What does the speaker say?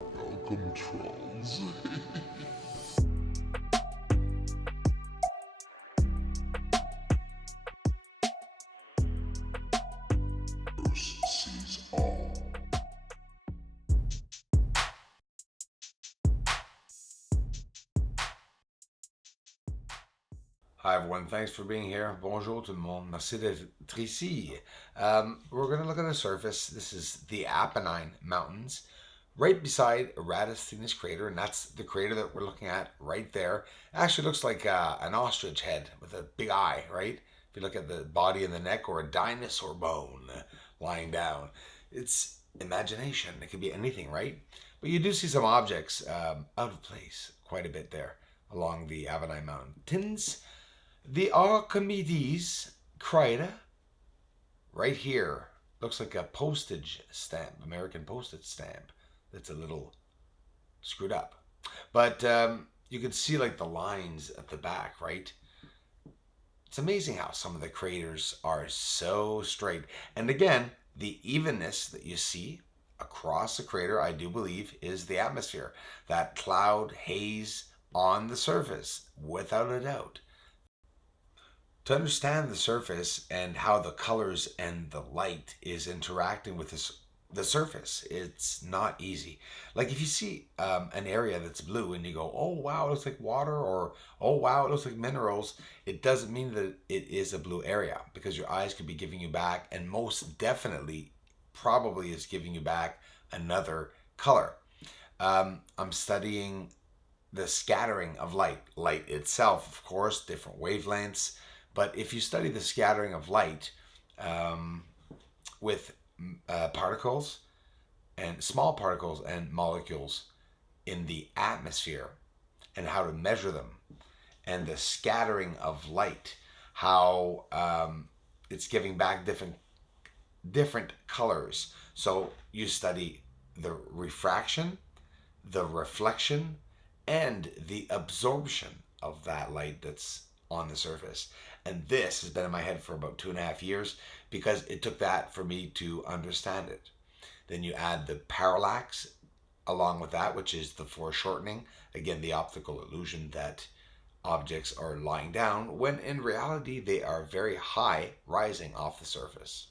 Welcome, trolls. Bruce sees all. Hi everyone, thanks for being here. Bonjour tout le monde, merci d'être ici. We're going to look at the surface. This is the Apennine Mountains, right beside Eratosthenes crater, and that's the crater that we're looking at right there. It actually looks like an ostrich head with a big eye, right? If you look at the body and the neck, or a dinosaur bone lying down. It's imagination. It could be anything, right? But you do see some objects out of place quite a bit there along the Apennine Mountains. The Archimedes crater, right here, looks like a postage stamp, American postage stamp. That's a little screwed up. But you can see like the lines at the back, right? It's amazing how some of the craters are so straight. And again, the evenness that you see across the crater, I do believe, is the atmosphere. That cloud haze on the surface, without a doubt. To understand the surface and how the colors and the light is interacting with the surface, it's not easy. Like if you see an area that's blue and you go, oh wow, it looks like water, or oh wow, it looks like minerals, it doesn't mean that it is a blue area, because your eyes could be giving you back, and most definitely probably is giving you back another color. I'm studying the scattering of light itself, of course, different wavelengths. But if you study the scattering of light with particles and small particles and molecules in the atmosphere, and how to measure them, and the scattering of light, how it's giving back different colors. So you study the refraction, the reflection, and the absorption of that light that's on the surface. And this has been in my head for about 2.5 years, because it took that for me to understand it. Then you add the parallax along with that, which is the foreshortening. Again, the optical illusion that objects are lying down when in reality they are very high, rising off the surface.